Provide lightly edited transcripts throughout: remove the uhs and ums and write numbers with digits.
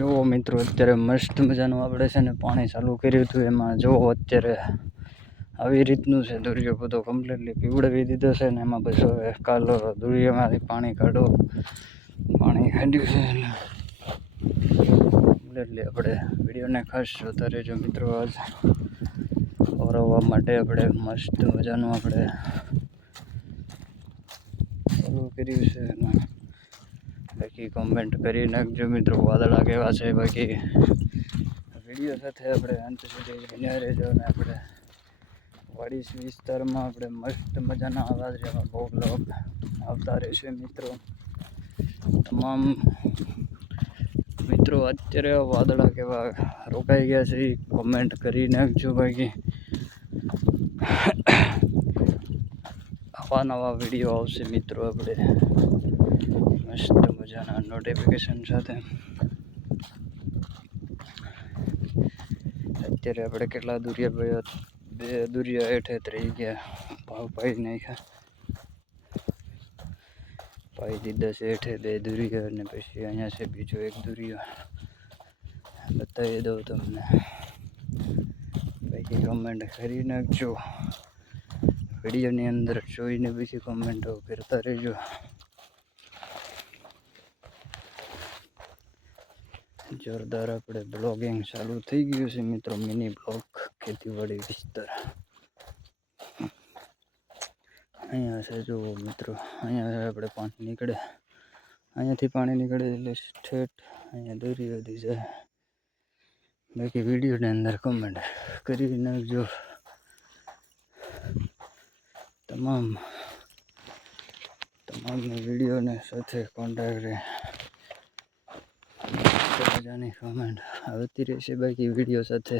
જુઓ મિત્રો, અત્યારે મસ્ત મજાનું આપણે છે ને પાણી ચાલુ કર્યું હતું. એમાં જુઓ અત્યારે આવી રીતનું છે. દરિયો બધો કમ્પ્લીટલી પીવડાવી દીધો છે ને એમાં બસ હવે કાલ દરિયામાંથી પાણી કાઢ્યું છે એટલે આપણે વિડીયોને ખાસ જોતા રહેજો મિત્રો. આજ ઓરવવા માટે આપણે મસ્ત મજાનું આપણે ચાલુ કર્યું છે. બાકી કોમેન્ટ કરી નાખજો મિત્રો, વાદળા કેવા છે. બાકી વિડીયો સાથે આપણે અંત સુધી બન્યા રહેજો. અને આપણે વાડી વિસ્તારમાં આપણે મસ્ત મજાના અવાજ જેવા બહુ બ્લોગ આવતા રહેશે મિત્રો. તમામ મિત્રો અત્યારે વાદળા કેવા રોકાઈ ગયા છે એ કોમેન્ટ કરી નાખજો. બાકી આવા નવા વિડીયો આવશે મિત્રો આપણે મસ્ત મજાના નોટિફિકેશન સાથે. અત્યારે આપણે કેટલા દુરિયા ભાઈ, 2 દુરિયા હેઠે રહી ગયા, ભાવ પાઈ નાખ્યા, પાઈ દીધા છે હેઠે 2 દુરિયા. અને પછી અહીંયા છે બીજો 1 દુરિયો, બતાવી દઉં તમને. બાકી કમેન્ટ કરી નાખજો વિડીયોની અંદર, જોઈને પછી કમેન્ટો કરતા રહેજો. જોરદાર આપણે બ્લોગિંગ ચાલુ થઈ ગયું છે મિત્રો. મિની બ્લોગ ખેતીવાડી વિસ્તાર અહીંયા છે. જુઓ મિત્રો, અહીંયા આપણે પાણી નીકળે, અહીંયાથી પાણી નીકળે એટલે ઠેઠ અહીંયા દરિયો દી જાય. બાકી વિડીયોની અંદર કમેન્ટ કરી નાખજો. તમામને વિડીયોને સાથે કોન્ટેક્ટ મજાની કમેન્ટ આવતી રહેશે. બાકી વિડીયો સાથે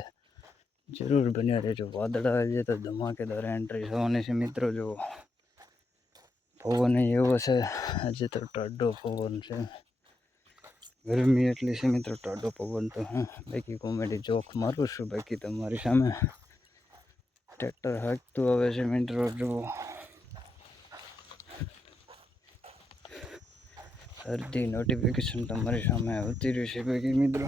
જરૂર બન્યા રહેજો. વાદળા આજે તો ધમાકેદાર એન્ટ્રી થવાની છે મિત્રો. જુઓ પવન એવો છે આજે તો, ટાઢો પવન છે. ગરમી એટલી છે મિત્રો, ટાઢો પવન તો હું બાકી કોમેડી જોક મારું છું. બાકી તમારી સામે ટ્રેક્ટર હાંકતું આવે છે મિત્રો. જુઓ અડધી નોટિફિકેશન તમારી સામે આવતી રહેશે. બાકી મિત્રો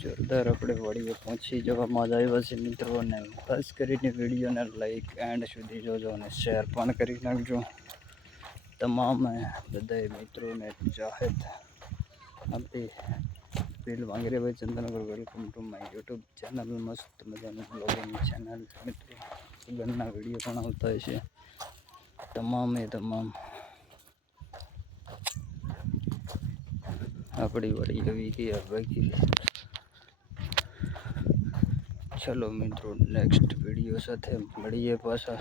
જોરદાર આપણે વાડીએ પહોંચી જવામાં જ આવ્યા છે મિત્રો. અને ખાસ કરીને વિડીયોને લાઈક એન્ડ સુધી જોજો અને શેર પણ કરી નાખજો. તમામ બધા મિત્રોને જાહેર આપણી દિલ વાંગરેભાઈ ચંદનગર, welcome to my YouTube channel. મસ્ત મજાનું બ્લોગિંગ ચેનલ મિત્રો. સુગંધના વિડીયો પણ આવતા હોય છે. તમામ આપણી વાડી આવી ગયા. બાકી ચલો મિત્રો, નેક્સ્ટ વિડીયો સાથે મળીએ પાછા.